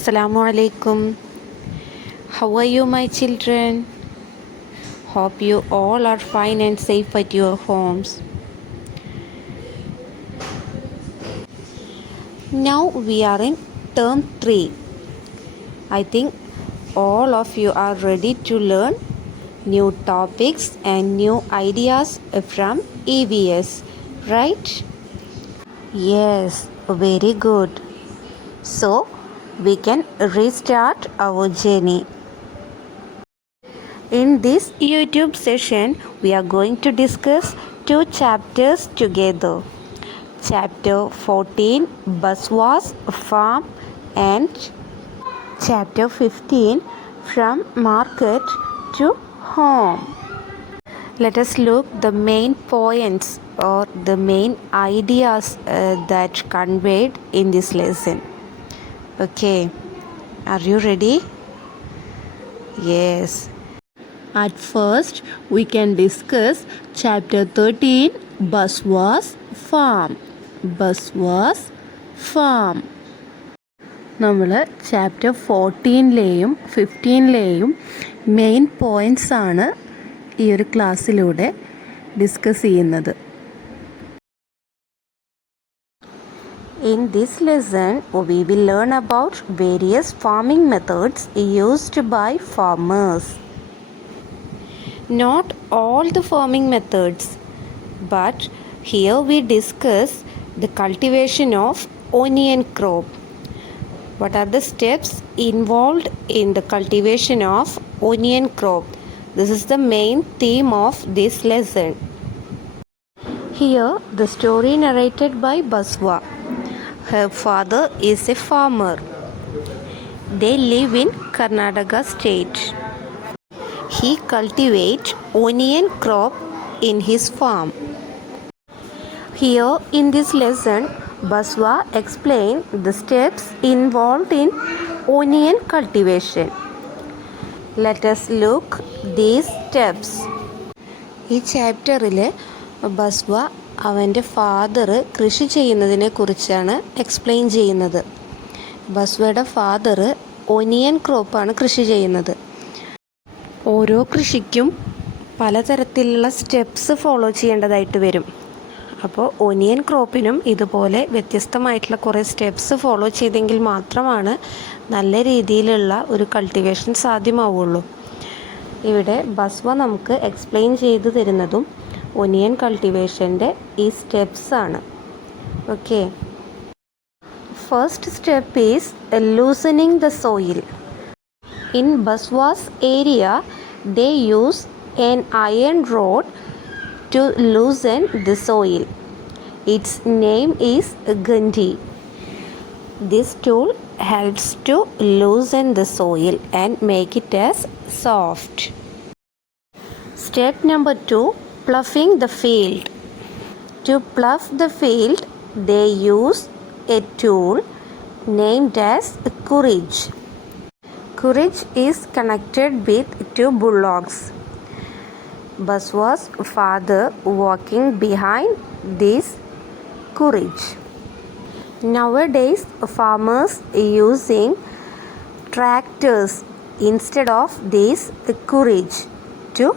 Assalamu alaikum. How are you, my children? Hope you all are fine and safe at your homes. Now we are in term 3. I think all of you are ready to learn new topics and new ideas from EVS, right? Yes, very good. So we can restart our journey. In this YouTube session, we are going to discuss 2 chapters together. Chapter 14, Baswa's Farm, and Chapter 15, From Market to Home. Let us look the main points or the main ideas that conveyed in this lesson. Okay, are you ready? Yes. At first, we can discuss Chapter 13, Baswa's Farm. Baswa's Farm. നമ്മൾ ചാപ്റ്റർ 14ലെയും 15ലെയും main points ആണ് ഈ ഒരു ക്ലാസ്സിലൂടെ ഡിസ്കസ് ചെയ്യുന്നത്. In this lesson, we will learn about various farming methods used by farmers. Not all the farming methods, but here we discuss the cultivation of onion crop. What are the steps involved in the cultivation of onion crop? This is the main theme of this lesson. Here, the story narrated by Baswa. Her father is a farmer. They live in Karnataka state. He cultivates onion crop in his farm. Here in this lesson, Baswa explained the steps involved in onion cultivation. Let us look these steps. ഈ ചാപ്റ്ററിൽ ബസ്വ അവൻ്റെ ഫാദർ കൃഷി ചെയ്യുന്നതിനെ കുറിച്ചാണ് എക്സ്പ്ലെയിൻ ചെയ്യുന്നത്. ബസ്വയുടെ father onion ക്രോപ്പാണ് കൃഷി ചെയ്യുന്നത്. ഓരോ കൃഷിക്കും പലതരത്തിലുള്ള സ്റ്റെപ്സ് ഫോളോ ചെയ്യേണ്ടതായിട്ട് വരും. അപ്പോൾ ഒനിയൻ ക്രോപ്പിനും ഇതുപോലെ വ്യത്യസ്തമായിട്ടുള്ള കുറേ സ്റ്റെപ്സ് ഫോളോ ചെയ്തെങ്കിൽ മാത്രമാണ് നല്ല രീതിയിലുള്ള ഒരു കൾട്ടിവേഷൻ സാധ്യമാവുള്ളൂ. ഇവിടെ ബസ്വ നമുക്ക് എക്സ്പ്ലെയിൻ ചെയ്തു തരുന്നതും ഒനിയൻ കൾട്ടിവേഷൻ്റെ ഈ സ്റ്റെപ്സ് ആണ്. Okay, first step is loosening the soil. In Baswa's area, they use an iron rod to loosen the soil. Its name is Gandhi. This tool helps to loosen the soil and make it as soft. Step number 2, ploughing the field. To plough the field, they use a tool named as courage. Courage is connected with 2 bullocks. Baswa's father walking behind this courage. Nowadays, farmers using tractors instead of this courage to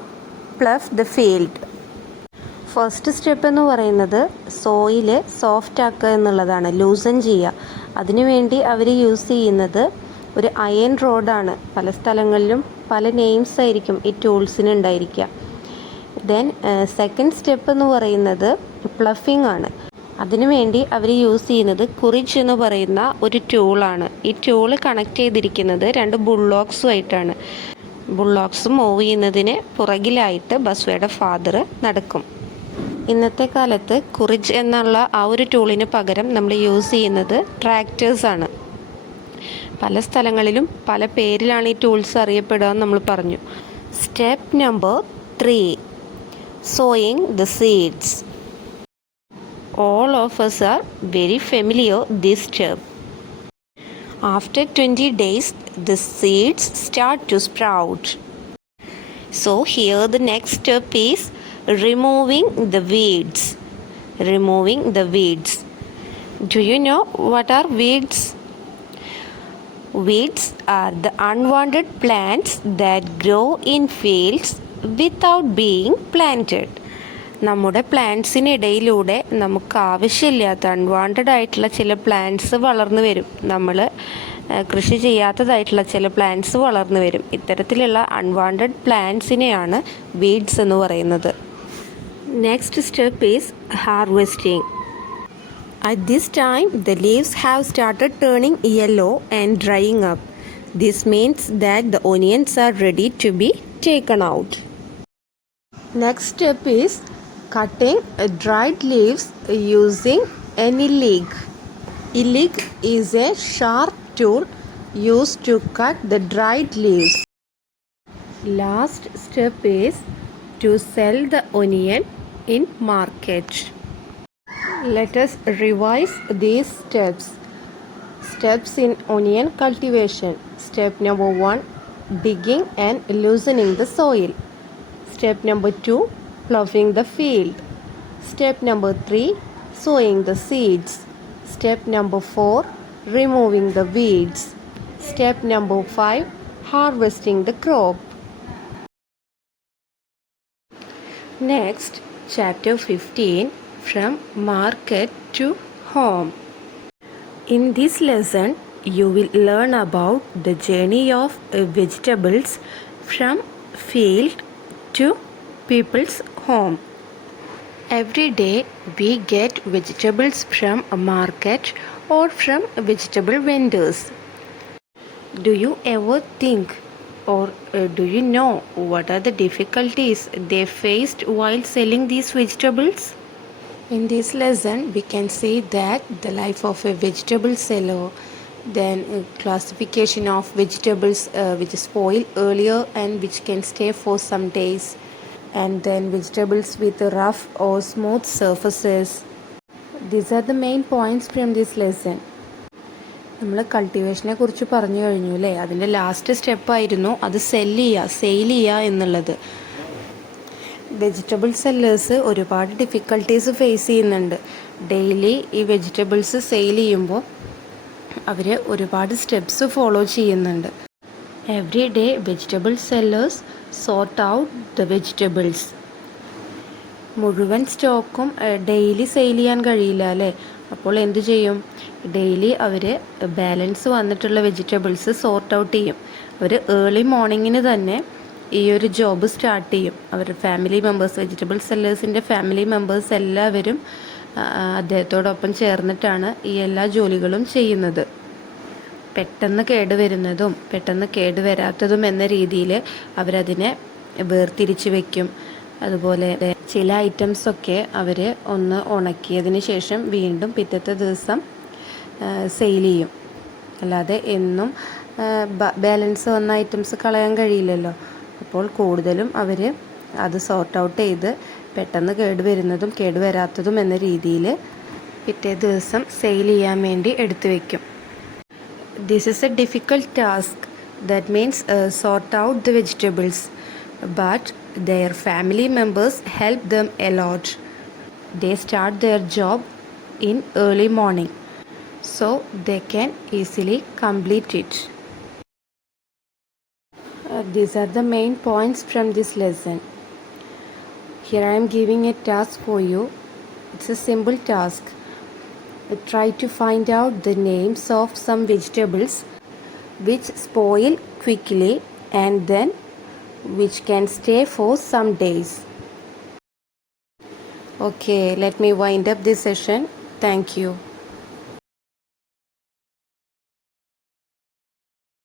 plough the field. First step എന്ന് പറയുന്നത് soil soft ആക്കുക എന്നുള്ളതാണ്, ലൂസൻ ചെയ്യുക. അതിനുവേണ്ടി അവർ യൂസ് ചെയ്യുന്നത് ഒരു അയൺ റോഡാണ്. പല സ്ഥലങ്ങളിലും പല നെയിംസ് ആയിരിക്കും ഈ ടൂൾസിന് ഉണ്ടായിരിക്കുക. ദെൻ സെക്കൻഡ് സ്റ്റെപ്പ് എന്ന് പറയുന്നത് പ്ലഫിംഗ് ആണ്. അതിനുവേണ്ടി അവർ യൂസ് ചെയ്യുന്നത് കുറിച്ച് എന്ന് പറയുന്ന ഒരു ടൂളാണ്. ഈ ടൂള് കണക്ട് ചെയ്തിരിക്കുന്നത് 2 ബുള്ളോക്സുമായിട്ടാണ്. ബുള്ളോക്സ് മൂവ് ചെയ്യുന്നതിന് പുറകിലായിട്ട് ബസ്വയുടെ ഫാദർ നടക്കും. ഇന്നത്തെ കാലത്ത് കുറിച്ച് എന്നുള്ള ആ ഒരു ടൂളിന് പകരം നമ്മൾ യൂസ് ചെയ്യുന്നത് ട്രാക്ടേഴ്സാണ്. പല സ്ഥലങ്ങളിലും പല പേരിലാണ് ഈ ടൂൾസ് അറിയപ്പെടുക എന്ന് നമ്മൾ പറഞ്ഞു. Step number 3, sowing the seeds. All of us are very familiar this step. After 20 days, the seeds start to sprout. So here the next step is removing the weeds. Removing the weeds. Do you know what are weeds? Weeds are the unwanted plants that grow in fields without being planted. നമ്മുടെ പ്ലാന്റ്സിനിടയിലൂടെ നമുക്ക് ആവശ്യമില്ലാത്ത അൺവാണ്ടഡ് ആയിട്ടുള്ള ചില പ്ലാന്റ്സ് വളർന്നു വരും. നമ്മൾ കൃഷി ചെയ്യാത്തതായിട്ടുള്ള ചില പ്ലാന്റ്സ് വളർന്നു വരും. ഇത്തരത്തിലുള്ള അൺവാണ്ടഡ് പ്ലാന്റ്സിനെയാണ് വീഡ്സ് എന്ന് പറയുന്നത്. Next step is harvesting. At this time, the leaves have started turning yellow and drying up. This means that the onions are ready to be taken out. Next step is cutting dried leaves using an illig. Illig is a sharp tool used to cut the dried leaves. Last step is to sell the onion in market. Let us revise these steps. Steps in onion cultivation. Step number 1, digging and loosening the soil. Step number 2, ploughing the field. Step number 3, sowing the seeds. Step number 4, removing the weeds. Step number 5, harvesting the crop. Next, chapter 15, from market to home. In this lesson, you will learn about the journey of vegetables from field to people's home. Every day we get vegetables from a market or from vegetable vendors. Do you ever think or do you know what are the difficulties they faced while selling these vegetables? In this lesson, we can see that the life of a vegetable seller, then classification of vegetables which spoil earlier and which can stay for some days, and then vegetables with rough or smooth surfaces. These are the main points from this lesson. നമ്മൾ കൾട്ടിവേഷനെ കുറിച്ച് പറഞ്ഞു കഴിഞ്ഞു അല്ലേ. അതിൻ്റെ ലാസ്റ്റ് സ്റ്റെപ്പായിരുന്നു അത് സെയിൽ ചെയ്യുക എന്നുള്ളത്. വെജിറ്റബിൾ സെല്ലേഴ്സ് ഒരുപാട് ഡിഫിക്കൽട്ടീസ് ഫേസ് ചെയ്യുന്നുണ്ട്. ഡെയിലി ഈ വെജിറ്റബിൾസ് സെയിൽ ചെയ്യുമ്പോൾ അവർ ഒരുപാട് സ്റ്റെപ്സ് ഫോളോ ചെയ്യുന്നുണ്ട്. Every day vegetable sellers sort out the vegetables. മുഴുവൻ സ്റ്റോക്കും ഡെയിലി സെയിൽ ചെയ്യാൻ കഴിയില്ല അല്ലേ. അപ്പോൾ എന്ത് ചെയ്യും? ഡെയിലി അവർ ബാലൻസ് വന്നിട്ടുള്ള വെജിറ്റബിൾസ് സോർട്ട് ഔട്ട് ചെയ്യും. അവർ ഏർലി മോർണിംഗിന് തന്നെ ഈ ഒരു ജോബ് സ്റ്റാർട്ട് ചെയ്യും. അവരുടെ ഫാമിലി മെമ്പേഴ്സ്, വെജിറ്റബിൾ സെല്ലേഴ്സിൻ്റെ ഫാമിലി മെമ്പേഴ്സ് എല്ലാവരും അദ്ദേഹത്തോടൊപ്പം ചേർന്നിട്ടാണ് ഈ എല്ലാ ജോലികളും ചെയ്യുന്നത്. പെട്ടെന്ന് കേടുവരുന്നതും പെട്ടെന്ന് കേടുവരാത്തതും എന്ന രീതിയിൽ അവരതിനെ വേർതിരിച്ച് വയ്ക്കും. അതുപോലെ ചില ഐറ്റംസൊക്കെ അവർ ഒന്ന് ഉണക്കിയതിന് ശേഷം വീണ്ടും പിറ്റത്തെ ദിവസം സെയിൽ ചെയ്യും. അല്ലാതെ എന്നും ബാലൻസ് വന്ന ഐറ്റംസ് കളയാൻ കഴിയില്ലല്ലോ. അപ്പോൾ കൂടുതലും അവർ അത് സോർട്ട് ഔട്ട് ചെയ്ത് പെട്ടെന്ന് കേടുവരുന്നതും കേടുവരാത്തതും എന്ന രീതിയിൽ പിറ്റേ ദിവസം സെയിൽ ചെയ്യാൻ വേണ്ടി എടുത്തു വയ്ക്കും. This is A difficult task. That means sort out the vegetables. But their family members help them a lot. They start their job in early morning so they can easily complete it. These are the main points from this lesson. Here I am giving a task for you. It's a simple task. Try to find out the names of some vegetables which spoil quickly and then which can stay for some days. Okay, let me wind up this session. Thank you.